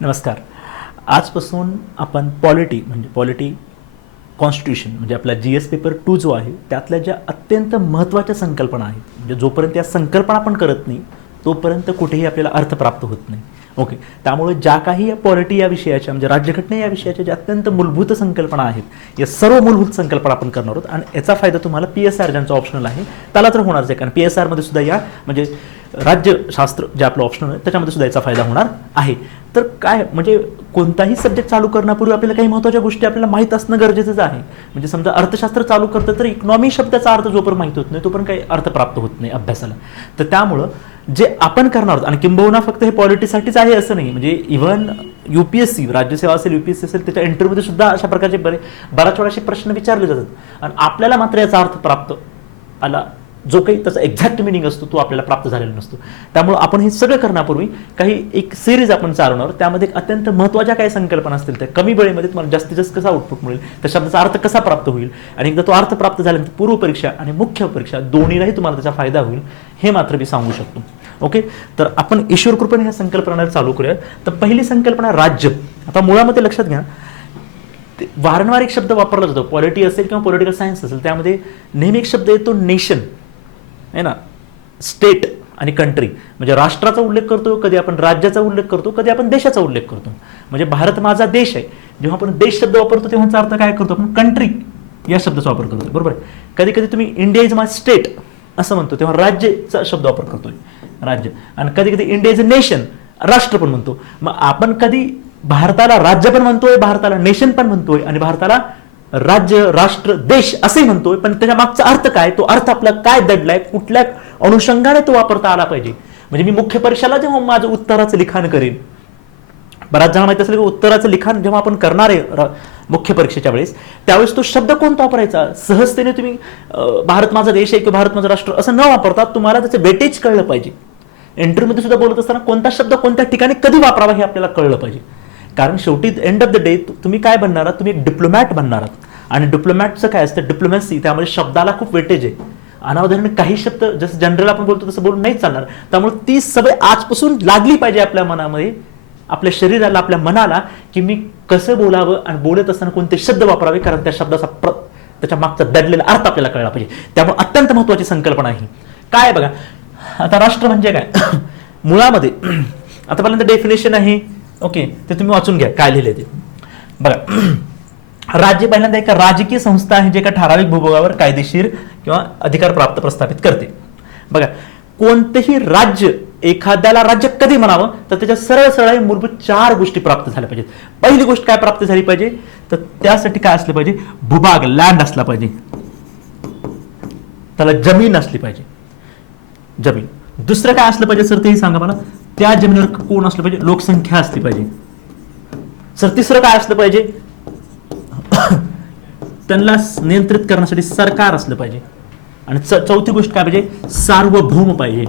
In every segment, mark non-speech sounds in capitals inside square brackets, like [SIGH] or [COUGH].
नमस्कार. आजपासून आपण पॉलिटी म्हणजे पॉलिटी कॉन्स्टिट्यूशन म्हणजे आपला जी एस पेपर टू जो आहे त्यातल्या ज्या अत्यंत महत्त्वाच्या संकल्पना आहेत म्हणजे जोपर्यंत या संकल्पना आपण करत नाही तोपर्यंत कुठेही आपल्याला अर्थ प्राप्त होत नाही. ओके. त्यामुळे ज्या काही या पॉलिटी या विषयाच्या म्हणजे राज्यघटना या विषयाच्या ज्या अत्यंत मूलभूत संकल्पना आहेत या सर्व मूलभूत संकल्पना आपण करणार आहोत. आणि याचा फायदा तुम्हाला पी एस आर ज्यांचा ऑप्शनल आहे त्याला तर होणारच आहे. कारण पी एस आरमध्ये सुद्धा या म्हणजे राज्यशास्त्र जे आपलं ऑप्शनल आहे त्याच्यामध्ये सुद्धा याचा फायदा होणार आहे. तर काय म्हणजे कोणताही सब्जेक्ट चालू करण्यापूर्वी आपल्याला काही महत्त्वाच्या गोष्टी आपल्याला माहीत असणं गरजेचंच आहे. म्हणजे समजा अर्थशास्त्र चालू करतं तर इकॉनॉमी शब्दाचा अर्थ जोपर्यंत माहीत होत नाही तोपर्यंत काही अर्थ प्राप्त होत नाही अभ्यासाला. तर त्यामुळं जे आपण करणार आहोत आणि किंबहुना फक्त हे पॉलिटीसाठीच आहे असं नाही म्हणजे इव्हन युपीएससी राज्यसेवा असेल युपीएससी असेल त्याच्या इंटरव्ह्यूमध्ये सुद्धा अशा प्रकारचे बरे बऱ्याच वेळा असे प्रश्न विचारले जातात. आणि आपल्याला मात्र याचा अर्थ प्राप्त आला जो काही त्याचा एक्झॅक्ट मिनिंग असतो तो आपल्याला प्राप्त झालेला नसतो. त्यामुळं आपण हे सगळं करण्यापूर्वी काही एक सिरीज आपण चालवणार त्यामध्ये अत्यंत महत्त्वाच्या काही संकल्पना असतील त्या कमी वेळेमध्ये तुम्हाला जास्तीत जास्त कसा आउटपुट मिळेल त्या शब्दाचा अर्थ कसा प्राप्त होईल आणि एकदा तो अर्थ प्राप्त झाल्यानंतर पूर्व परीक्षा आणि मुख्य परीक्षा दोन्हीलाही तुम्हाला त्याचा फायदा होईल हे मात्र मी सांगू शकतो. ओके तर आपण ईश्वर कृपेने ह्या संकल्पना चालू करूया. तर पहिली संकल्पना राज्य. आता मुळामध्ये लक्षात घ्या ते वारंवार एक शब्द वापरला जातो. पॉलिटी असेल किंवा पॉलिटिकल सायन्स असेल त्यामध्ये नेहमी एक शब्द येतो नेशन आहे ना? स्टेट आणि कंट्री म्हणजे राष्ट्राचा उल्लेख करतो कधी आपण राज्याचा उल्लेख करतो कधी आपण देशाचा उल्लेख करतो. म्हणजे भारत माझा देश आहे. जेव्हा आपण देश शब्द वापरतो तेव्हाचा अर्थ काय करतो आपण? कंट्री या शब्दाचा वापर करतो. बरोबर आहे? कधी कधी तुम्ही इंडिया इज माय स्टेट असं म्हणतो. तेव्हा राज्यचा शब्द वापर करतोय. राज्य. आणि कधी कधी इंडिया इज अ नेशन राष्ट्र पण म्हणतो. मग आपण कधी भारताला राज्य पण म्हणतोय भारताला नेशन पण म्हणतोय आणि भारताला राज्य राष्ट्र देश असे म्हणतोय पण त्याच्या मागचा अर्थ काय? तो अर्थ आपला काय दडलाय? कुठल्या अनुषंगाने तो वापरता आला पाहिजे? म्हणजे मी मुख्य परीक्षेला जेव्हा माझं उत्तराचं लिखाण करेन बऱ्याच जण माहिती असेल की उत्तराचं लिखाण जेव्हा आपण करणार आहे मुख्य परीक्षेच्या वेळेस त्यावेळेस तो शब्द कोणता वापरायचा? सहजतेने तुम्ही भारत माझा देश आहे किंवा भारत माझं राष्ट्र असं न वापरता तुम्हाला त्याचं वेटेज कळलं पाहिजे. इंटरव्ह्यूमध्ये सुद्धा बोलत असताना कोणता शब्द कोणत्या ठिकाणी कधी वापरावा हे आपल्याला कळलं पाहिजे. कारण शेवटी एंड ऑफ द डे तुम्ही काय बनणार आहात? तुम्ही एक डिप्लोमॅट बनणार आहात. आणि डिप्लोमॅटचं काय असतं? डिप्लोमॅसी त्यामध्ये शब्दाला खूप वेटेज आहे. अनावधान काही शब्द जसं जनरल आपण बोलतो तसं बोलून नाही चालणार. त्यामुळे ती सवय आजपासून लागली पाहिजे आपल्या मनामध्ये आपल्या शरीराला आपल्या मनाला की मी कसं बोलावं आणि बोलत असताना कोणते शब्द वापरावे? कारण त्या शब्दाचा प्र त्याच्या मागचा दडलेला अर्थ आपल्याला कळला पाहिजे. त्यामुळे अत्यंत महत्वाची संकल्पना आहे ही. काय आहे बघा? आता राष्ट्र म्हणजे काय? [COUGHS] मुळामध्ये आता पहिल्यांदा डेफिनेशन आहे. ओके ते तुम्ही वाचून घ्या काय लिहिले ते. बघा राज्य पहिल्यांदा एक राजकीय संस्था आहे जे एका ठराविक भूभागावर कायदेशीर किंवा अधिकार प्राप्त प्रस्थापित करते. बघा कोणतेही राज्य एखाद्याला राज्य कधी म्हणावं तर त्याच्या सरळ सरळ मूलभूत चार गोष्टी प्राप्त झाल्या पाहिजेत. पहिली गोष्ट काय प्राप्त झाली पाहिजे? तर त्यासाठी काय असलं पाहिजे? भूभाग लँड असला पाहिजे. त्याला जमीन असली पाहिजे. जमीन. दुसरं काय असलं पाहिजे सर तेही सांगा मला. त्या जमिनीवर कोण असलं पाहिजे? लोकसंख्या असली पाहिजे. सर तिसरं काय असलं पाहिजे? [COUGHS] त्यांना नियंत्रित करण्यासाठी सरकार असलं पाहिजे. आणि च- चौथी गोष्ट काय पाहिजे? सार्वभौम पाहिजे.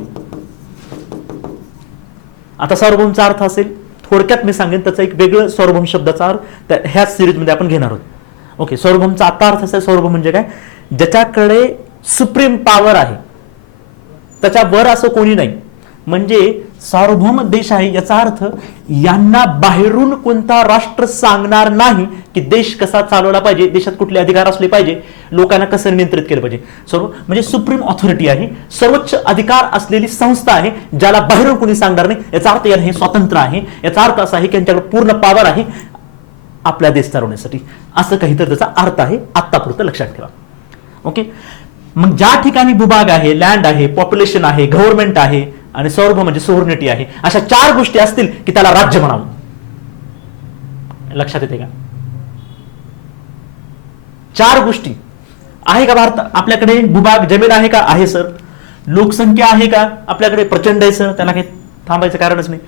आता सार्वभौमचा अर्थ असेल थोडक्यात मी सांगेन त्याचा एक वेगळं सार्वभौम शब्दाचा अर्थ त्या ह्याच सिरीजमध्ये आपण घेणार आहोत. ओके सार्वभौमचा आता अर्थ असेल सार्वभौम म्हणजे काय? ज्याच्याकडे सुप्रीम पॉवर आहे त्याच्या वर असं कोणी नाही. म्हणजे सार्वभौम देश आहे याचा अर्थ यांना बाहेरून कोणता राष्ट्र सांगणार नाही की देश कसा चालवला पाहिजे देशात कुठले अधिकार असले पाहिजे लोकांना कसं नियंत्रित केलं पाहिजे. सर्व म्हणजे सुप्रीम ऑथॉरिटी आहे सर्वोच्च अधिकार असलेली संस्था आहे ज्याला बाहेरून कोणी सांगणार नाही. याचा अर्थ याला हे स्वातंत्र्य आहे. याचा अर्थ असा आहे की यांच्याकडे पूर्ण पॉवर आहे आपला देश चालवण्यासाठी. असं काहीतरी त्याचा अर्थ आहे. आत्तापुरतं लक्षात ठेवा. ओके मग ज्या ठिकाणी भूभाग आहे लँड आहे पॉप्युलेशन आहे गव्हर्नमेंट आहे आणि सार्वभौम म्हणजे सुवर्णटी आहे. अशा चार गोष्टी असतील की त्याला राज्य म्हणावं. लक्षात येते का? चार गोष्टी. आहे का भारत? आपल्याकडे भूभाग जमीन आहे का? आहे सर. लोकसंख्या आहे का? आपल्याकडे प्रचंड आहे सर. त्यांना काही थांबायचं कारणच नाही.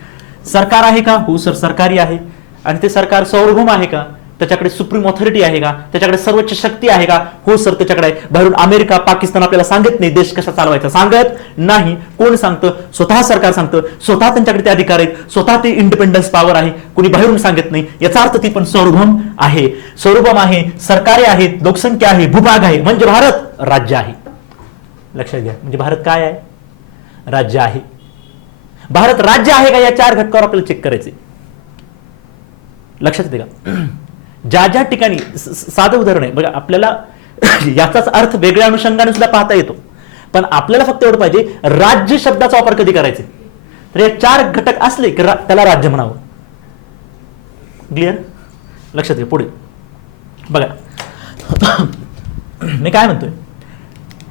सरकार आहे का? हो सर. सरकारी आहे. आणि ते सरकार सार्वभौम आहे का? त्याच्याकडे सुप्रीम ऑथॉरिटी आहे का? त्याच्याकडे सर्वोच्च शक्ती आहे का? हो सर त्याच्याकडे. बाहेरून अमेरिका पाकिस्तान आपल्याला सांगत नाही देश कसा चालवायचा. सांगत नाही. कोण सांगतं? स्वतः सरकार सांगतं. स्वतः त्यांच्याकडे ते अधिकार आहेत. स्वतः ते इंडिपेंडन्स पॉवर आहे. कोणी बाहेरून सांगत नाही. याचा अर्थ ती पण सार्वभौम आहे. सार्वभौम आहे सरकारे आहेत लोकसंख्या आहे भूभाग आहे. म्हणजे भारत राज्य आहे. लक्षात घ्या. म्हणजे भारत काय आहे? राज्य आहे. भारत राज्य आहे का? या चार घटकावर आपल्याला चेक करायचे लक्षात येते का? ज्या ज्या ठिकाणी साधं उदाहरण आहे बघा आपल्याला [LAUGHS] याचाच अर्थ वेगळ्या अनुषंगाने सुद्धा पाहता येतो. पण आपल्याला फक्त एवढं पाहिजे राज्य शब्दाचा वापर कधी करायचे? तर हे चार घटक असले की रा- त्याला राज्य म्हणावं. क्लिअर लक्षात घ्या पुढे. बघा. [COUGHS] मी काय म्हणतोय?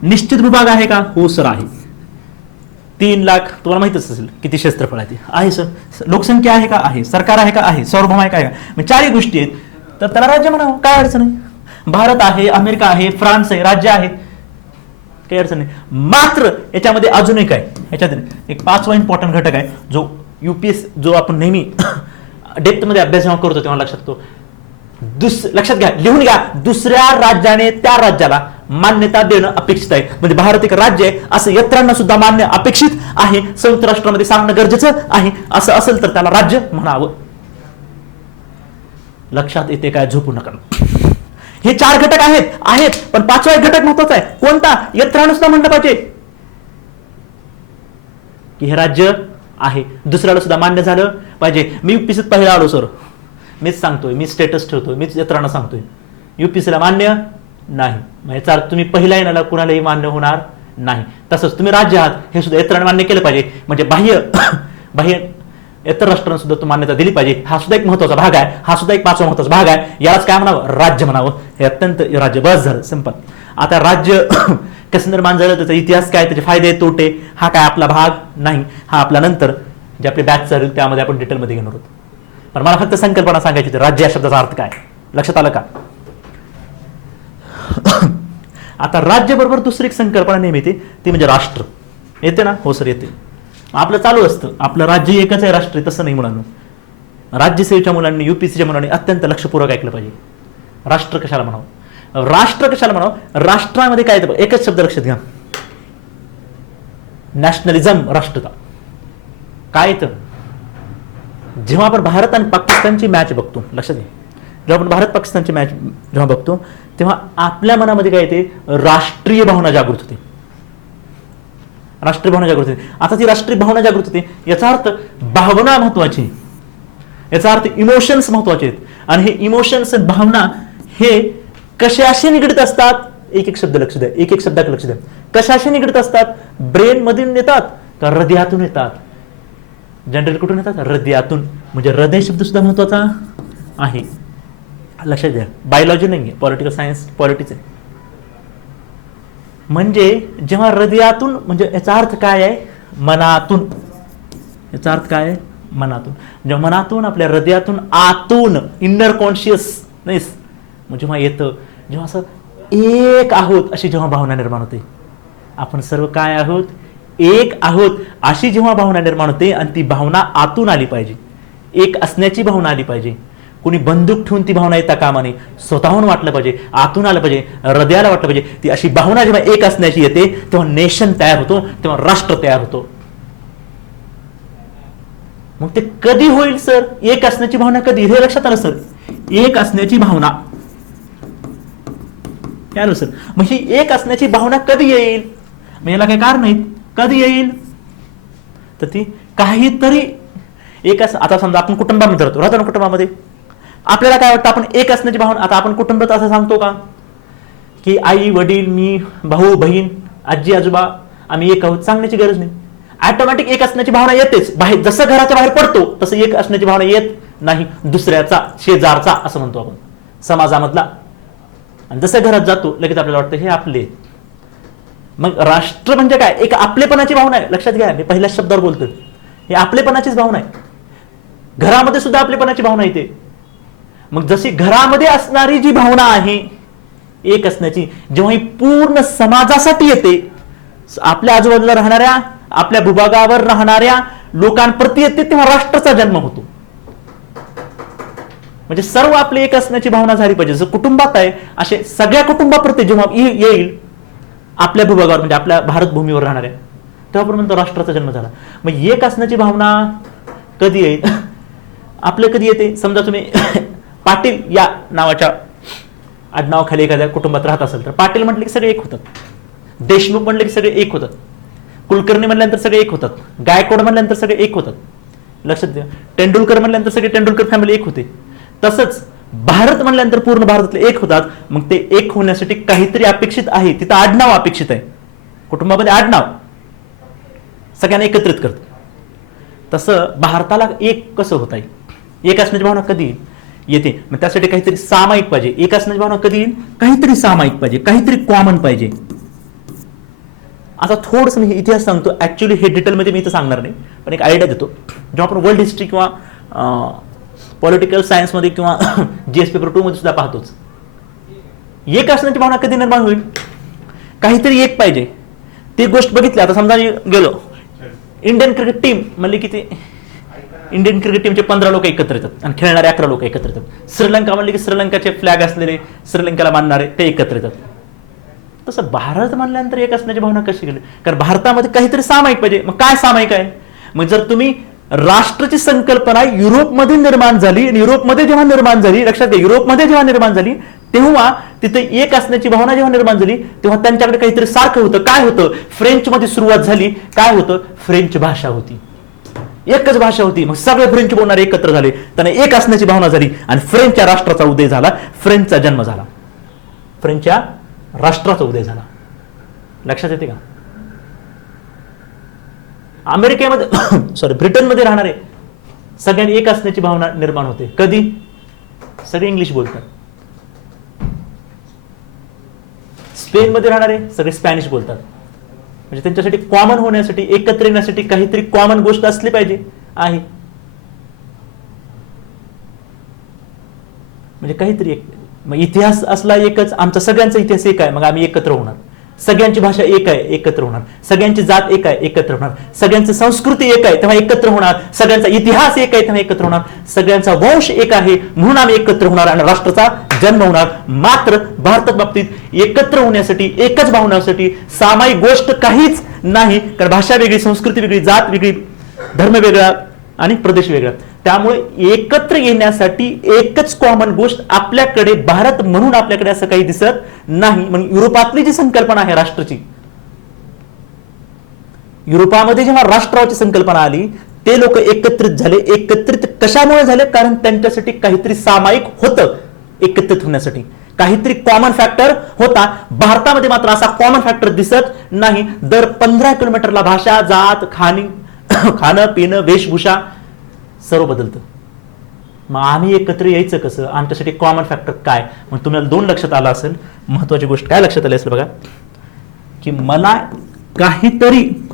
निश्चित विभाग आहे का? हो सर आहे. तीन लाख तुम्हाला माहितच असेल किती क्षेत्रफळ आहे ते. आहे सर. लोकसंख्या आहे का? आहे. सरकार आहे का? आहे. सार्वभौम आहे का? आहे का? चारही गोष्टी आहेत. तर त्याला राज्य म्हणावं. काय अडचण आहे? भारत आहे अमेरिका आहे फ्रान्स आहे राज्य आहे. काही अडचण नाही. मात्र याच्यामध्ये अजून एक आहे. याच्यात एक पाचवा इम्पॉर्टंट घटक आहे जो युपीएस जो आपण नेहमी [COUGHS] डेप्थमध्ये अभ्यास जेव्हा करतो तेव्हा लक्षात येतो दुस लक्षात घ्या लिहून घ्या. दुसऱ्या राज्याने त्या राज्याला मान्यता देणं अपेक्षित आहे. म्हणजे भारत एक राज्य आहे असं यत्रांना सुद्धा मान्य अपेक्षित आहे. संयुक्त राष्ट्रामध्ये सांगणं गरजेचं आहे. असं असेल तर त्याला राज्य म्हणावं. लक्षात येते काय झोपू नका. हे चार घटक आहेत आहेत पण पाचवा एक घटक महत्त्वाचा आहे. कोणता? यंत्रानं म्हणलं पाहिजे. की हे राज्य आहे. दुसऱ्याला सुद्धा मान्य झालं पाहिजे. मी युपीसीत पहिला आलो सर. मीच सांगतोय मी स्टेटस ठेवतोय मीच यत्रांना सांगतोय. युपीसीला मान्य नाही. म्हणजे याचा अर्थ तुम्ही पहिला येण्याला कुणालाही मान्य होणार नाही. तसंच तुम्ही राज्य आहात हे सुद्धा यत्राने मान्य केलं पाहिजे. म्हणजे बाह्य [COUGHS] बाह्य इतर राष्ट्रांना सुद्धा तो मान्यता दिली पाहिजे. हा सुद्धा एक महत्त्वाचा भाग आहे. हा सुद्धा एक पाचवा महत्त्वाचा भाग आहे. यालाच काय म्हणावं? राज्य म्हणावं. हे अत्यंत राज्य बस झालं सिंपल आता राज्य [COUGHS] कसं निर्माण झालं? त्याचा इतिहास काय? त्याचे फायदे तोटे? हा काय आपला भाग? नाही. हा आपला नंतर. जे आपले बॅच चालू त्यामध्ये आपण डिटेलमध्ये घेणार आहोत. पण मला फक्त संकल्पना सांगायची होती. राज्य या शब्दाचा अर्थ काय? लक्षात आलं का? [COUGHS] आता राज्य बरोबर दुसरी एक संकल्पना नेहमी येते. ती म्हणजे राष्ट्र. येते ना? हो सर येते. आपलं चालू असतं. आपलं राज्य एकच आहे राष्ट्र तसं नाही मुलांना. राज्यसेवेच्या मुलांनी युपीसीच्या मुलांनी अत्यंत लक्षपूर्वक ऐकलं पाहिजे. राष्ट्र कशाला म्हणावं? राष्ट्र कशाला म्हणावं? राष्ट्रामध्ये काय येतं? एकच शब्द लक्षात घ्या. नॅशनलिझम राष्ट्रता. काय येतं? जेव्हा आपण भारत आणि पाकिस्तानची मॅच बघतो लक्षात घ्या. जेव्हा आपण भारत पाकिस्तानची मॅच जेव्हा बघतो तेव्हा आपल्या मनामध्ये काय येते? राष्ट्रीय भावना जागृत होते. राष्ट्रीय भावना जागृत होते. आता ती राष्ट्रीय भावना जागृत होते याचा अर्थ भावना महत्वाची याचा अर्थ इमोशन्स महत्त्वाचे आहेत. आणि हे इमोशन्स भावना हे कशाशी निगडीत असतात? एक एक शब्द लक्ष द्या. एक एक शब्दाकडे लक्ष द्या. कशाशी निगडीत असतात? ब्रेन मधून येतात का हृदयातून येतात जनरल कुठून येतात हृदयातून. म्हणजे हृदय शब्द सुद्धा महत्त्वाचा आहे. लक्षात द्या बायोलॉजी नाही आहे पॉलिटिकल सायन्स पॉलिटिक्स आहे. म्हणजे जेव्हा हृदयातून म्हणजे याचा अर्थ काय आहे? मनातून. याचा अर्थ काय आहे? मनातून. जेव्हा मनातून आपल्या हृदयातून आतून इन्नर कॉन्शियसनेस जेव्हा येतं जेव्हा असं एक आहोत अशी जेव्हा भावना निर्माण होते. आपण सर्व काय आहोत? एक आहोत अशी जेव्हा भावना निर्माण होते आणि ती भावना आतून आली पाहिजे. एक असण्याची भावना आली पाहिजे. कुणी बंदूक ठेवून ती भावना येता कामा नये स्वतःहून वाटलं पाहिजे आतून आलं पाहिजे हृदयाला वाटलं पाहिजे ती अशी भावना जेव्हा एक असण्याची येते तेव्हा नेशन तयार होतो तेव्हा राष्ट्र तयार होतो. मग ते कधी होईल सर? एक असण्याची भावना कधी? हे लक्षात आलं सर. एक असण्याची भावना. हे सर. मग ही एक असण्याची भावना कधी येईल? मग याला काही कारण नाही कधी येईल? तर ती काहीतरी एक आता समजा आपण कुटुंबामध्ये राहतो. राहतो ना कुटुंबामध्ये? आपल्याला काय वाटतं आपण एक असण्याची भावना आता आपण कुटुंबात असं सांगतो का? की आई वडील मी भाऊ बहीण आजी आजोबा आम्ही एक आहोत सांगण्याची गरज नाही. ऑटोमॅटिक एक असण्याची भावना येतेच. बाहेर जसं घराच्या बाहेर पडतो तसं एक असण्याची भावना येत नाही. दुसऱ्याचा शेजारचा असं म्हणतो आपण. समाजामधला. आणि जसं घरात जातो लगेच आपल्याला वाटतं हे आपले. मग राष्ट्र म्हणजे काय? एक आपलेपणाची भावना आहे. लक्षात घ्या मी पहिल्याच शब्दावर बोलतोय. हे आपलेपणाचीच भावना आहे. घरामध्ये सुद्धा आपलेपणाची भावना येते. मग जशी घरामध्ये असणारी जी भावना आहे एक असण्याची जेव्हा ही पूर्ण समाजासाठी येते आपल्या आजूबाजूला राहणाऱ्या आपल्या भूभागावर राहणाऱ्या लोकांप्रती येते तेव्हा राष्ट्राचा जन्म होतो. म्हणजे सर्व आपले एक असण्याची भावना झाली पाहिजे. जसं कुटुंबात आहे असे सगळ्या कुटुंबाप्रती जेव्हा येईल आपल्या भूभागावर म्हणजे आपल्या भारत भूमीवर राहणाऱ्या तेव्हा आपण म्हणतो राष्ट्राचा जन्म झाला. मग एक असण्याची भावना कधी येईल? [LAUGHS] आपलं कधी येते? समजा तुम्ही पाटील या नावाच्या आडनावाखाली एखाद्या कुटुंबात राहत असेल तर पाटील म्हटले की सगळे एक होतात. देशमुख म्हटले की सगळे एक होतात. कुलकर्णी म्हणल्यानंतर सगळे एक होतात. गायकवाड म्हणल्यानंतर सगळे एक होतात. लक्षात द्या तेंडुलकर म्हटल्यानंतर सगळे तेंडुलकर फॅमिली एक होते. तसंच भारत म्हणल्यानंतर पूर्ण भारतातले एक होतात. मग ते एक होण्यासाठी काहीतरी अपेक्षित आहे. तिथं आडनाव अपेक्षित आहे. कुटुंबामध्ये आडनाव. सगळ्यांना एकत्रित करतं तसं भारताला एक कसं होता येईल एक असण्याची भावना कधी? येईल? येते. मग त्यासाठी काहीतरी सामायिक पाहिजे. एक असण्याची भावना कधी येईल काहीतरी सामायिक पाहिजे. काहीतरी कॉमन पाहिजे. आता थोडंसं मी इतिहास सांगतो. ऍक्च्युली हे डिटेलमध्ये मी इथं सांगणार नाही. पण एक आयडिया देतो. जेव्हा आपण वर्ल्ड हिस्ट्री किंवा पॉलिटिकल सायन्समध्ये किंवा जी एस पेपर टू मध्ये सुद्धा पाहतोच. एक असण्याची भावना कधी निर्माण होईल? काहीतरी एक पाहिजे. ती गोष्ट बघितली. आता समजा मी गेलो. इंडियन क्रिकेट टीम म्हणली की ते इंडियन क्रिकेट टीमचे पंधरा लोक एकत्र येतात आणि खेळणारे अकरा लोक एकत्र येतात. श्रीलंका म्हणले की श्रीलंकाचे फ्लॅग असलेले श्रीलंकेला मानणारे ते एकत्र येतात. तसं भारत म्हणल्यानंतर एक असण्याची भावना कशी गेली कारण भारतामध्ये काहीतरी सामायिक पाहिजे. मग काय सामायिक आहे? मग जर तुम्ही राष्ट्राची संकल्पना युरोपमध्ये निर्माण झाली आणि युरोपमध्ये जेव्हा निर्माण झाली लक्षात घ्या युरोपमध्ये जेव्हा निर्माण झाली तेव्हा तिथे एक असण्याची भावना जेव्हा निर्माण झाली तेव्हा त्यांच्याकडे काहीतरी सारखं होतं. काय होतं? फ्रेंचमध्ये सुरुवात झाली. काय होतं? फ्रेंच भाषा होती. एकच भाषा होती. मग सगळे फ्रेंच बोलणारे एकत्र झाले. त्यांना एक असण्याची भावना झाली आणि फ्रेंचच्या राष्ट्राचा उदय झाला. फ्रेंचचा जन्म झाला. फ्रेंचच्या राष्ट्राचा उदय झाला. लक्षात येते का? अमेरिकेमध्ये [COUGHS] सॉरी ब्रिटनमध्ये राहणारे सगळ्यांनी एक असण्याची भावना निर्माण होते. कधी? सगळे इंग्लिश बोलतात. स्पेनमध्ये राहणारे सगळे स्पॅनिश बोलतात. म्हणजे त्यांच्यासाठी कॉमन होण्यासाठी एकत्र येण्यासाठी काहीतरी कॉमन गोष्ट असली पाहिजे. आहे. म्हणजे काहीतरी एक मग इतिहास असला एकच आमचा सगळ्यांचा इतिहास एक आहे मग आम्ही एकत्र होणार. सगळ्यांची भाषा एक आहे एकत्र होणार. सगळ्यांची जात एक आहे एकत्र होणार. सगळ्यांची संस्कृती एक आहे तेव्हा एकत्र होणार. सगळ्यांचा इतिहास एक आहे तेव्हा एकत्र होणार. सगळ्यांचा वंश एक आहे म्हणून आम्ही एकत्र होणार आणि राष्ट्राचा जन्म होणार. मात्र भारतात बाबतीत एकत्र होण्यासाठी एकच भावनासाठी सामायिक गोष्ट काहीच नाही. कारण भाषा वेगळी संस्कृती वेगळी जात वेगळी धर्म वेगळा आणि प्रदेश वेगळा. त्यामुळे एकत्र येण्यासाठी एकच कॉमन गोष्ट आपल्याकडे भारत म्हणून आपल्याकडे असं काही दिसत नाही. म्हणजे युरोपातली जी संकल्पना आहे राष्ट्राची युरोपामध्ये जेव्हा राष्ट्राची संकल्पना आली ते लोक एकत्रित झाले. एकत्रित कशामुळे झाले? कारण त्यांच्यासाठी काहीतरी सामायिक होतं एकत्रित होण्यासाठी. काहीतरी कॉमन फॅक्टर होता. भारतामध्ये मात्र असा कॉमन फॅक्टर दिसत नाही. दर पंधरा किलोमीटरला भाषा जात खाणी [COUGHS] खाणं पिणं वेशभूषा सर्व बदलतं. मग आम्ही एकत्र यायचं कसं? आमच्यासाठी कॉमन फॅक्टर काय? मग तुम्हाला दोन लक्षात आलं असेल महत्वाची गोष्ट काय लक्षात आली असेल बघा. की मला काहीतरी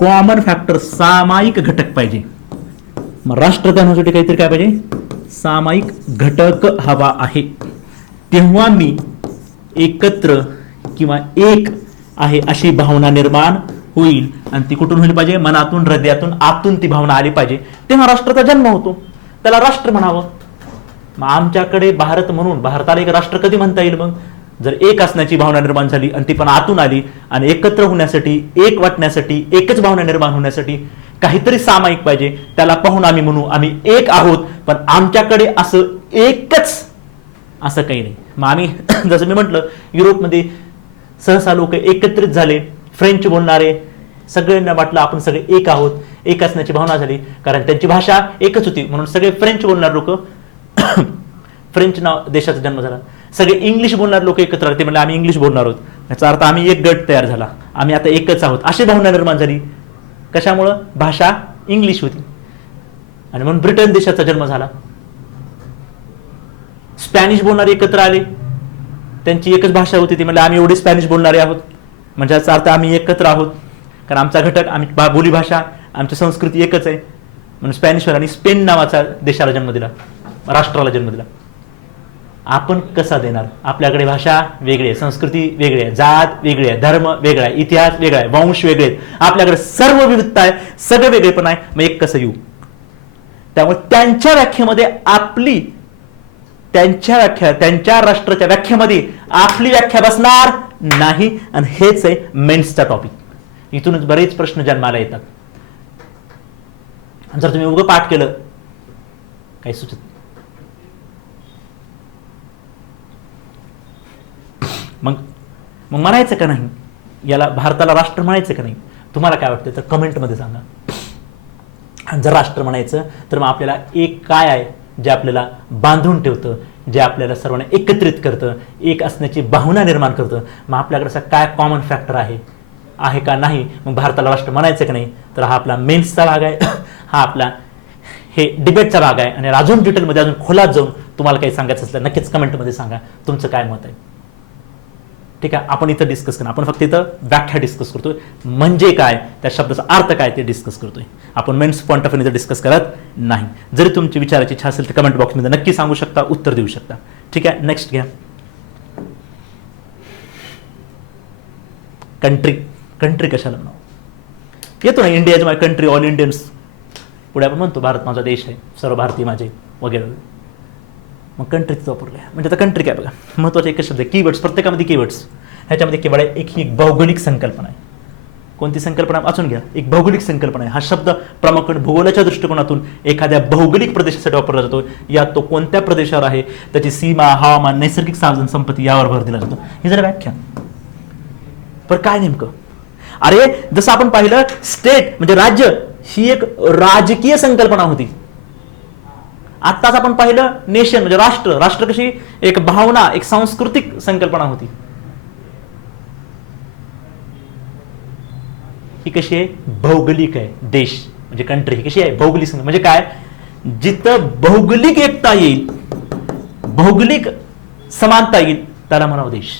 कॉमन फॅक्टर सामायिक घटक पाहिजे. मग राष्ट्रधनासाठी काहीतरी काय पाहिजे? सामायिक घटक हवा आहे. तेव्हा मी एकत्र किंवा एक आहे अशी भावना निर्माण होईल आणि ती कुठून होईल पाहिजे? मनातून हृदयातून आतून ती भावना आली पाहिजे. तेव्हा राष्ट्राचा जन्म होतो. त्याला राष्ट्र म्हणावं. मग आमच्याकडे भारत म्हणून भारताला एक राष्ट्र कधी म्हणता येईल मग? जर एक असण्याची भावना निर्माण झाली आणि ती पण आतून आली आणि एकत्र होण्यासाठी एक वाटण्यासाठी एकच भावना निर्माण होण्यासाठी काहीतरी सामायिक पाहिजे त्याला पाहून आम्ही म्हणू आम्ही एक आहोत पण आमच्याकडे असं एकच असं काही नाही. मग आम्ही [CLEARS THROAT] जसं मी म्हटलं युरोपमध्ये सहसा लोक एकत्रित झाले. फ्रेंच बोलणारे सगळ्यांना वाटलं आपण सगळे एक आहोत एक असण्याची भावना झाली कारण त्यांची भाषा एकच होती म्हणून सगळे फ्रेंच बोलणारे लोक [COUGHS] फ्रेंच नाव देशाचा जन्म झाला. सगळे इंग्लिश बोलणारे लोक एकत्र आले ते म्हणजे आम्ही इंग्लिश बोलणार आहोत. याचा अर्थ आम्ही एक गट तयार झाला आम्ही आता एकच आहोत अशी भावना निर्माण झाली. कशामुळं? भाषा इंग्लिश होती. आणि म्हणून ब्रिटन देशाचा जन्म झाला. स्पॅनिश बोलणारे एकत्र आले. त्यांची एकच भाषा होती ती म्हणजे आम्ही एवढे स्पॅनिश बोलणारे आहोत. म्हणजे याचा अर्थ आम्ही एकत्र आहोत. कारण आमचा घटक आम्ही बा- बोलीभाषा आमची संस्कृती एकच आहे. म्हणून स्पॅनिश आणि स्पेन नावाचा देशाला जन्म दिला. राष्ट्राला जन्म दिला. आपण कसा देणार? आपल्याकडे भाषा वेगळी आहे संस्कृती वेगळी आहे जात वेगळी आहे धर्म वेगळा आहे इतिहास वेगळा आहे वंश वेगळे आहेत. आपल्याकडे सर्व विविधता आहे सगळं वेगळेपण आहे. मग एक कसं येऊ? त्यामुळे त्यांच्या व्याख्येमध्ये आपली त्यांच्या व्याख्या त्यांच्या राष्ट्राच्या व्याख्येमध्ये आपली व्याख्या बसणार नाही. आणि हेच आहे मेन्सचा टॉपिक इथूनच बरेच प्रश्न जन्माला येतात. जर तुम्ही उगं पाठ केलं काही सुचत मग मग म्हणायचं का नाही? याला भारताला राष्ट्र म्हणायचं का नाही? तुम्हाला काय वाटतं? तर कमेंटमध्ये सांगा. आणि जर राष्ट्र म्हणायचं तर मग आपल्याला एक काय आहे? जे आपल्याला बांधून ठेवतं जे आपल्याला सर्वांना एकत्रित करतं एक असण्याची भावना निर्माण करतं. मग आपल्याकडे असा काय कॉमन फॅक्टर आहे? आहे का नाही? मग भारताला राष्ट्र म्हणायचं की नाही? तर हा आपला मेन्सचा भाग आहे. [COUGHS] हा आपला हे डिबेटचा भाग आहे. आणि अजून डिटेलमध्ये अजून खोलात जाऊन तुम्हाला काही सांगायचं असलं नक्कीच कमेंटमध्ये सांगा. तुमचं काय मत आहे? ठीक आहे? आपण इथं डिस्कस करणार. आपण फक्त इथं व्याख्या डिस्कस करतोय. म्हणजे काय? त्या शब्दाचा अर्थ काय ते डिस्कस करतोय. आपण mains point of view discuss करत नाही. जरी तुमची विचाराची इच्छा असेल तर कमेंट बॉक्समध्ये नक्की सांगू शकता उत्तर देऊ शकता. ठीक आहे? नेक्स्ट घ्या. कंट्री कंट्री कशाला म्हणावं? येतो ना India is my country all Indians पुढे आपण म्हणतो भारत माझा देश आहे. सर्व भारतीय माझे वगैरे. मग कंट्रीच वापरलं म्हणजे आता कंट्री काय बघा महत्त्वाचे एकच शब्द आहे कीवर्ड्स प्रत्येकामध्ये कीवर्ड्स ह्याच्यामध्ये केवळ एक ही एक भौगोलिक संकल्पना आहे. कोणती संकल्पना? वाचून घ्या. एक भौगोलिक संकल्पना आहे. हा शब्द प्रामुख्याने भूगोलाच्या दृष्टिकोनातून एखाद्या भौगोलिक प्रदेशासाठी वापरला जातो. यात तो कोणत्या प्रदेशावर आहे? त्याची सीमा हवामान नैसर्गिक साधन संपत्ती यावर भर दिला जातो. ही जरा व्याख्या. पर काय नेमकं? अरे जसं आपण पाहिलं स्टेट म्हणजे राज्य ही एक राजकीय संकल्पना होती. आत्ताच आपण पाहिलं नेशन म्हणजे राष्ट्र. राष्ट्र कशी एक भावना एक सांस्कृतिक संकल्पना होती. ही कशी आहे? भौगोलिक आहे. देश म्हणजे कंट्री ही कशी आहे? भौगोलिक म्हणजे काय? जिथं भौगोलिक एकता येईल भौगोलिक समानता येईल त्याला म्हणावं देश.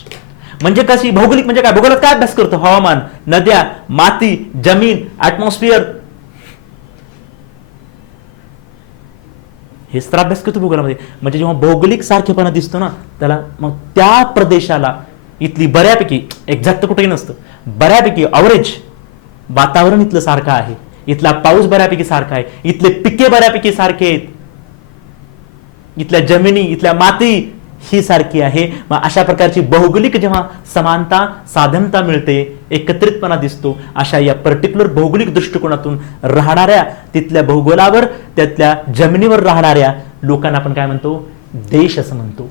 म्हणजे कशी? भौगोलिक म्हणजे काय? भूगोलात काय अभ्यास करतो? हवामान नद्या माती जमीन ऍटमॉस्फिअर हे तर अभ्यास करतो भूगोलामध्ये म्हणजे जेव्हा भौगोलिक सारखेपणा दिसतो ना त्याला मग त्या प्रदेशाला इथली बऱ्यापैकी एक्झॅक्ट कुठेही नसतं बऱ्यापैकी अवरेज वातावरण इथलं सारखं आहे. इथला पाऊस बऱ्यापैकी सारखा आहे. इथले पिके बऱ्यापैकी सारखे आहेत. इथल्या जमिनी इथल्या माती ही सारखी आहे. मग अशा प्रकारची भौगोलिक जेव्हा समानता साधनता मिळते एकत्रितपणा दिसतो अशा या पर्टिक्युलर भौगोलिक दृष्टिकोनातून राहणाऱ्या तिथल्या भूगोलावर त्यातल्या जमिनीवर राहणाऱ्या लोकांना आपण काय म्हणतो? देश असं म्हणतो.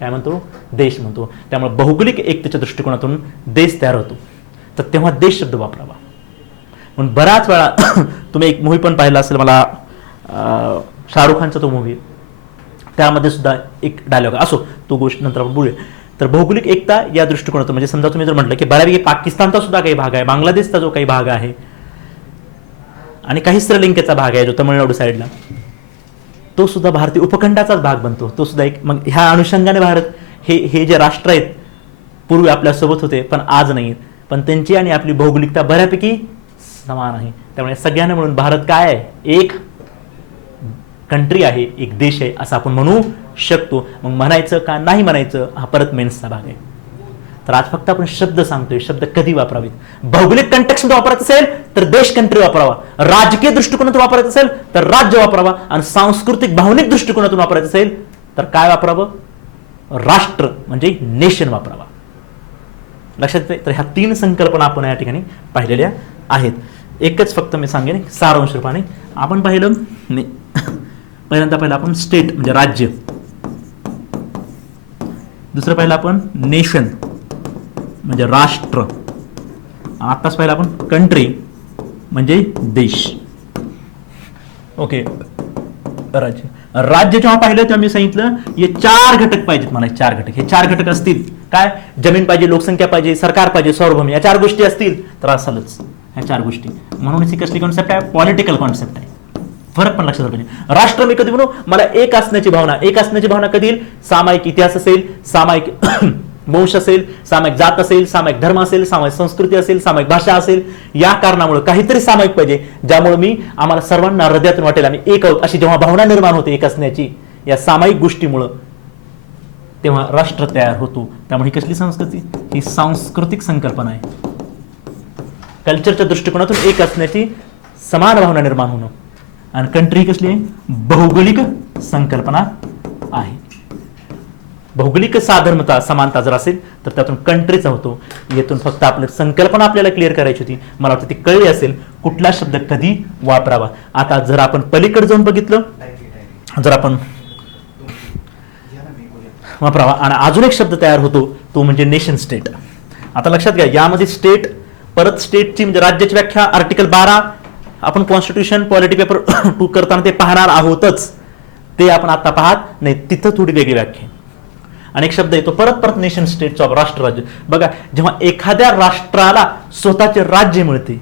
काय म्हणतो? देश म्हणतो. त्यामुळे भौगोलिक एकतेच्या दृष्टिकोनातून देश तयार होतो. तर तेव्हा देश शब्द वापरावा. म्हणून बराच वेळा [COUGHS] तुम्ही एक मूवी पण पाहिला असेल मला शाहरुख खानचा तो मूवी त्यामध्ये सुद्धा एक डायलॉग असो तो गोष्ट नंतर आपण बोलूया. तर भौगोलिक एकता या दृष्टिकोनातून म्हणजे समजा तुम्ही जर म्हटलं की बऱ्यापैकी पाकिस्तानचा सुद्धा काही भाग आहे बांगलादेशचा जो काही भाग आहे आणि काही श्रीलंकेचा भाग आहे जो तमिळनाडू साईडला तो सुद्धा भारतीय उपखंडाचाच भाग बनतो. तो सुद्धा एक मग ह्या अनुषंगाने भारत हे हे जे राष्ट्र आहेत पूर्वी आपल्यासोबत होते पण आज नाहीत पण त्यांची आणि आपली भौगोलिकता बऱ्यापैकी समान आहे. त्यामुळे सगळ्यांना म्हणून भारत काय आहे? एक कंट्री आहे एक देश आहे असं आपण म्हणू शकतो. मग म्हणायचं का नाही म्हणायचं हा परत मेन्सचा भाग आहे. तर आज फक्त आपण शब्द सांगतोय शब्द कधी वापरावेत? भौगोलिक कंटेक्समध्ये वापरायचं असेल तर देश कंट्री वापरावा. राजकीय दृष्टिकोनातून वापरायचं असेल तर राज्य वापरावा. आणि सांस्कृतिक भावनिक दृष्टिकोनातून वापरायचं असेल तर काय वापरावं? राष्ट्र म्हणजे नेशन वापरावा. लक्षात येते तर ह्या तीन संकल्पना आपण या ठिकाणी पाहिलेल्या आहेत. एकच फक्त मी सांगेन सारांश रूपाने. आपण पाहिलं नाही पहिल्यांदा पहिला आपण स्टेट म्हणजे राज्य. दुसरं पाहिलं आपण नेशन म्हणजे राष्ट्र. आताच पाहिलं आपण कंट्री म्हणजे देश. ओके राज्य. राज्य जेव्हा पाहिलं तेव्हा मी सांगितलं हे चार घटक पाहिजेत मला चार घटक. हे चार घटक असतील. काय? जमीन पाहिजे लोकसंख्या पाहिजे सरकार पाहिजे सार्वभौम. या चार गोष्टी असतील तर असालच ह्या चार गोष्टी. म्हणून ही कसली कॉन्सेप्ट आहे? पॉलिटिकल कॉन्सेप्ट आहे. फरक पण लक्षात पाहिजे राष्ट्र मी कधी म्हणू? मला एक असण्याची भावना एक असण्याची भावना कधी येईल? सामायिक इतिहास असेल सामायिक [COUGHS] वंश असेल सामायिक जात असेल सामायिक धर्म असेल सामायिक संस्कृती असेल सामायिक भाषा असेल या कारणामुळे काहीतरी सामायिक पाहिजे ज्यामुळे मी आम्हाला सर्वांना हृदयातून वाटेल आम्ही एक आहोत अशी जेव्हा भावना निर्माण होते एक असण्याची या सामायिक गोष्टीमुळं तेव्हा राष्ट्र तयार होतो. त्यामुळे ही कसली संस्कृती? ही सांस्कृतिक संकल्पना आहे. कल्चरच्या दृष्टिकोनातून एक असण्याची समान भावना निर्माण होणं. आणि कंट्री कसली आहे? भौगोलिक संकल्पना आहे. भौगोलिक साधर्मता समानता जर असेल तर त्यातून कंट्रीचा होतो. येथून फक्त आपली संकल्पना आपल्याला क्लिअर करायची होती. मला वाटतं ती कळली असेल कुठला शब्द कधी वापरावा? आता जर आपण पलीकडे जाऊन बघितलं जर आपण वापरावा. आणि अजून एक शब्द तयार होतो तो म्हणजे नेशन स्टेट आता लक्षात घ्या यामध्ये स्टेट परत स्टेटची म्हणजे राज्याची व्याख्या आर्टिकल बारा आपण कॉन्स्टिट्यूशन पॉलिटी पेपर टू करताना ते पाहणार आहोतच. ते आपण आता पाहत नाही तिथं थोडी वेगळी व्याख्या. आणि एक शब्द येतो परत परत नेशन स्टेट्स ऑफ राष्ट्र राज्य बघा जेव्हा एखाद्या राष्ट्राला स्वतःचे राज्य मिळते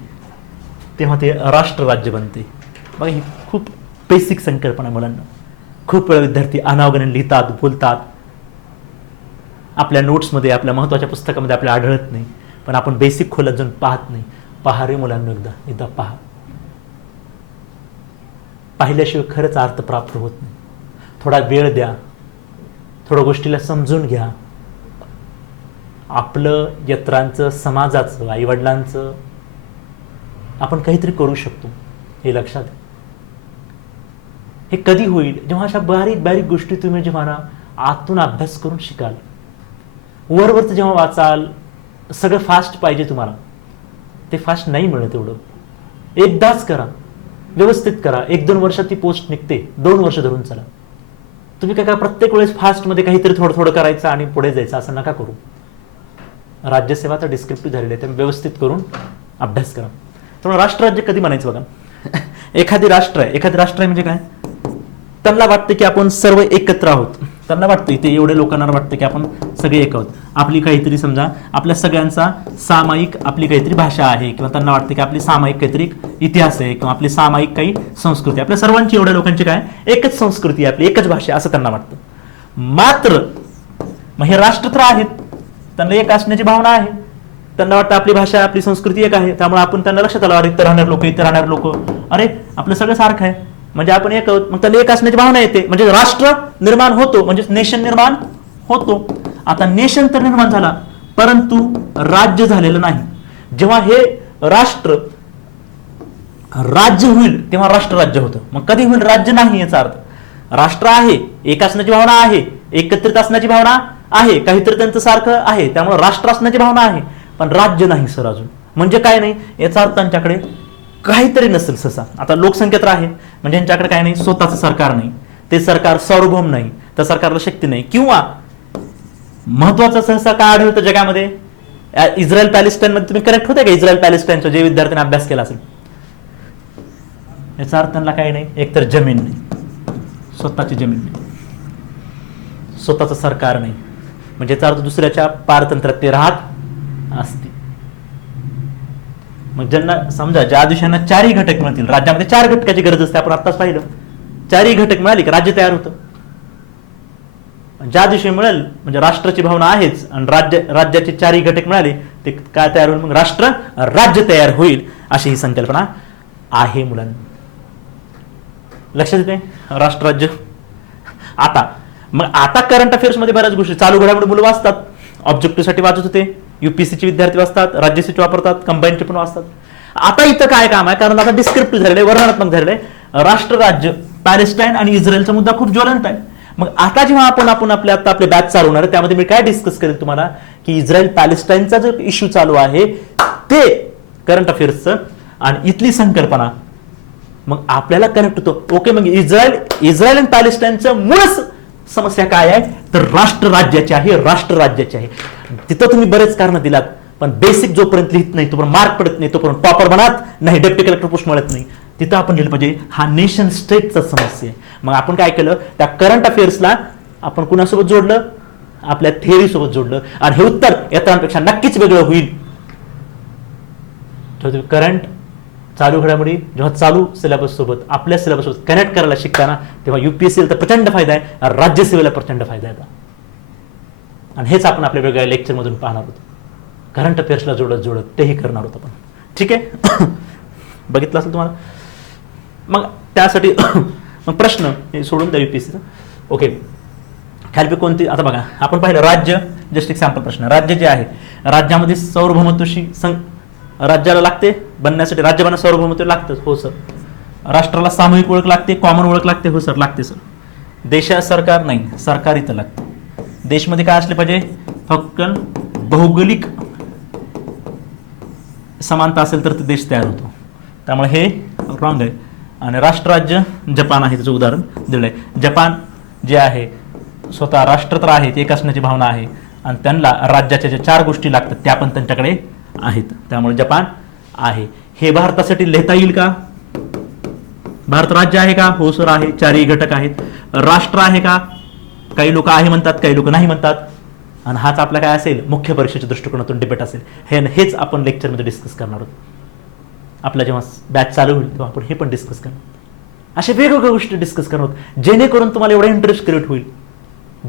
तेव्हा ते राष्ट्र राज्य बनते. बघा ही खूप बेसिक संकल्पना मुलांना. खूप वेळा विद्यार्थी अनावगणे लिहितात बोलतात. आपल्या नोट्समध्ये आपल्या महत्त्वाच्या पुस्तकामध्ये आपल्याला आढळत नाही. पण आपण बेसिक खोलात जाऊन पाहत नाही. पहा रे मुलांना एकदा एकदा पहा. पाहिल्याशिवाय खरंच अर्थ प्राप्त होत नाही. थोडा वेळ द्या. थोड्या गोष्टीला समजून घ्या. आपलं यत्रांचं समाजाचं आईवडिलांचं आपण काहीतरी करू शकतो. हे लक्षात हे कधी होईल? जेव्हा अशा बारीक बारीक गोष्टी तुम्ही जेव्हा ना आतून अभ्यास करून शिकाल. वरवरचं जेव्हा वाचाल सगळं फास्ट पाहिजे तुम्हाला. ते फास्ट नाही मिळत एवढं. एकदाच करा. व्यवस्थित करा. एक दोन वर्षात ती पोस्ट निघते. दोन वर्ष धरून चला. तुम्ही काय करा प्रत्येक वेळेस फास्टमध्ये काहीतरी थोडं थोडं करायचं आणि पुढे जायचं असं नका करू. राज्यसेवा तर डिस्क्रिप्टिव्ह झालेली आहे. त्यामुळे व्यवस्थित करून अभ्यास करा. त्यामुळे राष्ट्रराज्य कधी म्हणायचं बघा. एखादी राष्ट्र आहे. एखादी राष्ट्र आहे म्हणजे काय? त्यांना वाटतं की आपण सर्व एकत्र आहोत. त्यांना वाटतं इथे एवढे लोकांना वाटतं की आपण सगळे एक आहोत. आपली काहीतरी समजा आपल्या सगळ्यांचा सामायिक आपली काहीतरी भाषा आहे किंवा त्यांना वाटतं की आपली सामायिक काहीतरी इतिहास आहे किंवा आपली सामायिक काही संस्कृती आपल्या सर्वांची एवढ्या लोकांची काय? एकच संस्कृती आहे आपली एकच भाषा असं त्यांना वाटतं. मात्र मग हे राष्ट्र तर आहेत. त्यांना एक असण्याची भावना आहे. त्यांना वाटतं आपली भाषा आपली संस्कृती एक आहे. त्यामुळे आपण त्यांना लक्षात आलं अरे इथं राहणार लोक इथं राहणारे लोक. अरे आपलं सगळं सारखं आहे. म्हणजे आपण एक आहोत मग त्याला एक असण्याची भावना येते. म्हणजे राष्ट्र निर्माण होतो म्हणजे नेशन निर्माण होतो. आता नेशन तर निर्माण झाला परंतु राज्य झालेलं नाही. जेव्हा हे राष्ट्र राज्य होईल तेव्हा राष्ट्र राज्य होतं. मग कधी होईल राज्य नाही याचा अर्थ? राष्ट्र आहे एक असण्याची भावना आहे एकत्रित असण्याची भावना आहे काहीतरी त्यांचं सारखं आहे त्यामुळे राष्ट्र असण्याची भावना आहे पण राज्य नाही सर अजून. म्हणजे काय नाही? याचा अर्थ त्यांच्याकडे काहीतरी नसेल सहसा. आता लोकसंख्या तर आहे म्हणजे यांच्याकडे काय नाही स्वतःचं सरकार नाही. ते सरकार सार्वभौम नाही त्या सरकारला शक्ती नाही. किंवा महत्वाचं सहसा काय आढळतं जगामध्ये? इस्रायल पॅलेस्टाईन मध्ये तुम्ही कनेक्ट होते का? इस्रायल पॅलेस्टाईनचा जे विद्यार्थ्यांनी अभ्यास केला असेल. याचा अर्थ त्यांना काही नाही एकतर जमीन नाही. स्वतःची जमीन नाही. स्वतःचं सरकार नाही. म्हणजे याचा अर्थ दुसऱ्याच्या पारतंत्र्यात ते राहत असते मग ज्यांना समजा ज्या दिवशी चारही घटक मिळतील राज्यामध्ये चार घटकाची गरज असते आपण आत्ताच पाहिलं. चारही घटक मिळाली की राज्य तयार होतं. ज्या दिवशी मिळेल म्हणजे राष्ट्राची भावना आहेच आणि राज्य राज्याचे चारही घटक मिळाले ते काय तयार होईल? मग राष्ट्र राज्य तयार होईल अशी ही संकल्पना आहे मुलांना. लक्षात येते राष्ट्र राज्य. आता. मग आता करंट अफेअर्समध्ये बऱ्याच गोष्टी. चालू घडामोडी मुलं वाचतात. ऑब्जेक्टिव्हसाठी वाचत होते. युपीएससीचे विद्यार्थी वाचतात राज्यसेचे वापरतात कंबाईनचे पण वाचतात. आता इथं काय काम आहे? कारण आता डिस्क्रिप्टिव्ह झालेलं आहे वर्णनात्मक झालेलं आहे. राष्ट्रराज्य पॅलेस्टाईन आणि इस्रायलचा मुद्दा खूप ज्वलंत आहे. मग आता जेव्हा आपण आपण आपल्या आता आपले बॅच चालू होणार आहे, त्यामध्ये मी काय डिस्कस करेन तुम्हाला? की इस्रायल पॅलेस्टाईनचा जो इश्यू चालू आहे ते करंट अफेअर्सचं आणि इथली संकल्पना. मग आपल्याला कनेक्ट होतो. ओके मग इस्रायल इस्रायल आणि पॅलेस्टाईनचं मूळच समस्या काय आहे? तर राष्ट्र राज्याची आहे राष्ट्र राज्याची आहे. तिथं तुम्ही बरेच कारण दिलात पण बेसिक जोपर्यंत लिहित नाही तोपर्यंत मार्क पडत नाही तोपर्यंत टॉपर बनत नाही डेप्टी कलेक्टर पोस्ट मिळत नाही. तिथं आपण लिहिलं पाहिजे हा नेशन स्टेटचा समस्या आहे. मग आपण काय केलं? त्या करंट अफेअर्सला आपण कुणासोबत जोडलं? आपल्या थेअरीसोबत जोडलं. आणि हे उत्तर यत्रांपेक्षा नक्कीच वेगळं होईल. करंट चालू घडामोडी जेव्हा चालू सिलेबससोबत आपल्या सिलेबससोबत कनेक्ट करायला शिकताना तेव्हा युपीएससीला तर प्रचंड फायदा आहे आणि राज्यसेवेला प्रचंड फायदा आहे आणि हेच आपण आपल्या वेगळ्या लेक्चरमधून पाहणार आहोत. करंट अफेअर्सला जोडत जोडत तेही करणार होतो आपण. ठीक आहे? [COUGHS] बघितलं असेल तुम्हाला? मग त्यासाठी [COUGHS] मग प्रश्न हे सोडून द्या युपीएससीचा ओके खालपी कोणती आता बघा आपण पाहिलं राज्य जस्ट एक सॅम्पल प्रश्न. राज्य जे आहे राज्यामध्ये सार्वभौमत्वशी सं राज्याला लागते बनण्यासाठी राज्य बनण्या सार्वभौमत्व लागतं हो सर. राष्ट्राला सामूहिक ओळख लागते कॉमन ओळख लागते हो सर लागते सर. देशात सरकार नाही सरकार इथं लागतं. देशमध्ये काय असले पाहिजे? फक्त भौगोलिक समानता असेल तर ते देश तयार होतो. त्यामुळे हे रॉंग आहे. आणि राष्ट्रराज्य जपान आहे त्याचं उदाहरण दिलं आहे जपान जे आहे स्वतः राष्ट्र तर आहे ते एक असण्याची भावना आहे. आणि त्यांना राज्याच्या ज्या चार गोष्टी लागतात त्या पण त्यांच्याकडे आहेत. त्यामुळे जपान आहे. हे भारतासाठी लिहिता येईल का? भारत राज्य आहे का? हो सर आहे. चारही घटक आहेत. राष्ट्र आहे का? काही लोक आहे म्हणतात काही लोक नाही म्हणतात. आणि हाच आपला काय असेल? मुख्य परीक्षेच्या दृष्टिकोनातून डिबेट असेल. हे हेच आपण लेक्चरमध्ये डिस्कस करणार आहोत. आपला जेव्हा बॅच चालू होईल तेव्हा आपण हे पण डिस्कस करणार अशा वेगवेगळ्या गोष्टी डिस्कस करणार आहोत. जेणेकरून तुम्हाला एवढा इंटरेस्ट क्रिएट होईल.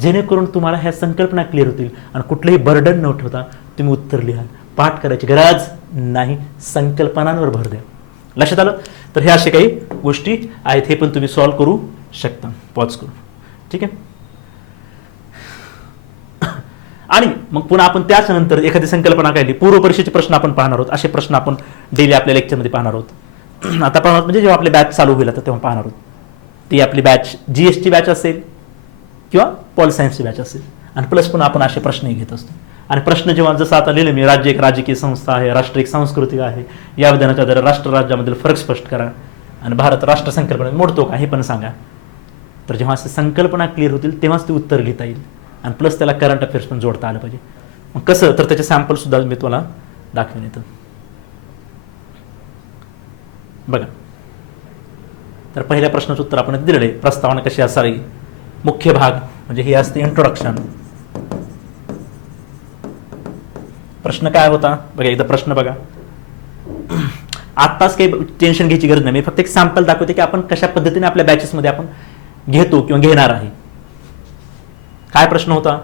जेणेकरून तुम्हाला ह्या संकल्पना क्लिअर होतील. आणि कुठलंही बर्डन न ठेवता तुम्ही उत्तर लिहाल. पाठ करायची गरज नाही. संकल्पनांवर भर द्या. लक्षात आलं? तर हे असे काही गोष्टी आहेत हे पण तुम्ही सॉल्व्ह करू शकता. पॉज करू. ठीक आहे? आणि मग पुन्हा आपण त्याच नंतर एखादी संकल्पना काढली. पूर्व परीक्षेचे प्रश्न आपण पाहणार आहोत. असे प्रश्न आपण डेली आपल्या लेक्चरमध्ये पाहणार आहोत. [CLEARS THROAT] आता पाहणार म्हणजे जेव्हा आपली बॅच चालू होईल आता तेव्हा पाहणार आहोत. ती आपली batch G S T batch असेल किंवा पॉल सायन्सची बॅच असेल. आणि प्लस पुन्हा आपण असे प्रश्नही घेत असतो. आणि प्रश्न जेव्हा जसं आता लिहिले मी राज्य एक राजकीय संस्था आहे राष्ट्र एक सांस्कृतिक आहे या विधानाच्या आधारे राष्ट्र राज्यामधील फरक स्पष्ट करा आणि भारत राष्ट्र संकल्पना मोडतो का हे पण सांगा. तर जेव्हा असे संकल्पना क्लिअर होतील तेव्हाच ते उत्तर लिहिता येईल आणि प्लस त्याला करंट अफेअर्स पण जोडता आलं पाहिजे. मग कसं? तर त्याचे सॅम्पल सुद्धा मी तुम्हाला दाखवून येतं बघा. तर पहिल्या प्रश्नाचं उत्तर आपण दिलेलं आहे. प्रस्तावना कशी असावी? मुख्य भाग म्हणजे हे असते इंट्रोडक्शन प्रश्न काय होता? बघा एकदा प्रश्न बघा. आत्ताच काही टेन्शन घ्यायची गरज नाही. मी फक्त एक सॅम्पल दाखवते की आपण कशा पद्धतीने आपल्या बॅचेसमध्ये आपण घेतो किंवा घेणार आहे. काय प्रश्न होता?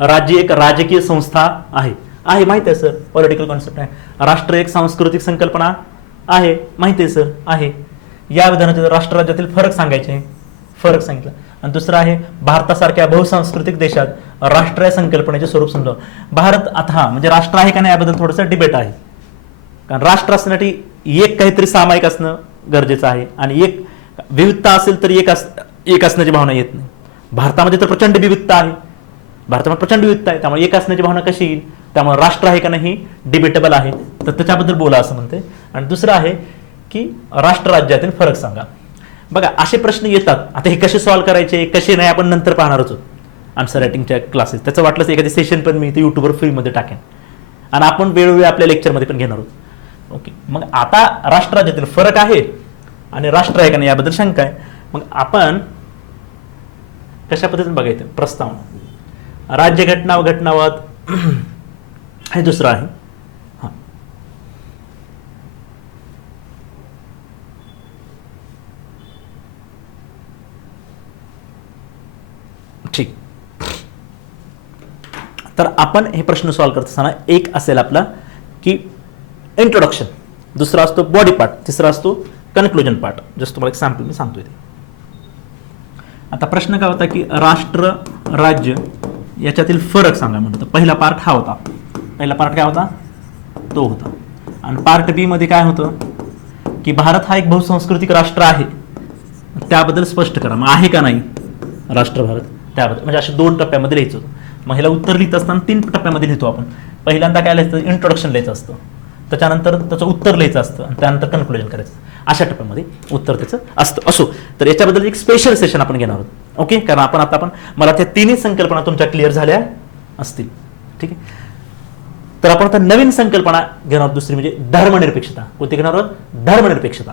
राज्य एक राजकीय संस्था आहे. आहे माहिती आहे सर पॉलिटिकल कॉन्सेप्ट आहे. राष्ट्र एक सांस्कृतिक संकल्पना आहे. माहिती आहे सर आहे. या विधानाचे राष्ट्र राज्यातील फरक सांगायचे. फरक सांगितला. आणि दुसरं आहे भारतासारख्या बहुसांस्कृतिक देशात राष्ट्र या संकल्पनेचे स्वरूप समजावं. भारत आता हा म्हणजे राष्ट्र आहे का नाही याबद्दल थोडंसं डिबेट आहे. कारण राष्ट्र असण्यासाठी एक काहीतरी सामायिक असणं गरजेचं आहे. आणि एक विविधता असेल तर एक अस एक असण्याची भावना येत नाही. भारतामध्ये तर प्रचंड विविधता आहे. भारतामध्ये प्रचंड विविधता आहे. त्यामुळे एक असण्याची भावना कशी येईल? त्यामुळे राष्ट्र आहे का नाही डिबेटेबल आहे. तर त्याच्याबद्दल बोला असं म्हणते. आणि दुसरं आहे की राष्ट्र राज्यातील फरक सांगा. बघा असे प्रश्न येतात. आता हे कसे सॉल्व्ह करायचे? कसे नाही? आपण नंतर पाहणारच आहोत. आन्सर रायटिंगच्या क्लासेस त्याचं वाटलंच एखादी सेशन पण मी ते यूट्यूबवर फ्रीमध्ये टाकेन. आणि आपण वेळोवेळी आपल्या लेक्चरमध्ये पण घेणार आहोत. ओके मग आता राष्ट्र राज्यातील फरक आहे आणि राष्ट्र आहे का नाही याबद्दल शंका आहे. मग आपण कशा पद्धतीने बघायचं? प्रस्तावना. राज्य घटना व घटनावाद हे दुसरं आहे हां ठीक तर आपण हे प्रश्न सॉल्व्ह करत असताना एक असेल आपला की इंट्रोडक्शन दुसरा असतो बॉडी पार्ट तिसरा असतो कन्क्लुजन पार्ट जस्ट तुम्हाला एक सॅम्पल मी सांगतो इथे आता प्रश्न काय होता की राष्ट्र राज्य याच्यातील फरक सांगा म्हणतो पहिला पार्ट हा होता. पहिला पार्ट काय होता? तो होता. आणि पार्ट बी मध्ये काय होतं? की भारत हा एक बहुसांस्कृतिक राष्ट्र आहे. त्याबद्दल स्पष्ट करा. मग आहे का नाही? राष्ट्र भारत. त्याबद्दल. म्हणजे असे दोन टप्प्यामध्ये लिहायचं होतं. मग ह्याला उत्तर लिहित असताना तीन टप्प्यामध्ये लिहितो आपण. पहिल्यांदा काय लिहायचं? इंट्रोडक्शन लिहायचं असतं. त्याच्यानंतर त्याचं उत्तर लिहायचं असतं आणि त्यानंतर कन्क्लुजन करायचं. अशा टप्प्यामध्ये उत्तर त्याचं असतं. असो तर याच्याबद्दल एक स्पेशल सेशन आपण घेणार आहोत. ओके कारण आपण आता आपण मला त्या तिन्ही संकल्पना तुमच्या क्लिअर झाल्या असतील. ठीक आहे? तर आपण आता नवीन संकल्पना घेणार आहोत दुसरी म्हणजे धर्मनिरपेक्षता. कोणती घेणार आहोत? धर्मनिरपेक्षता.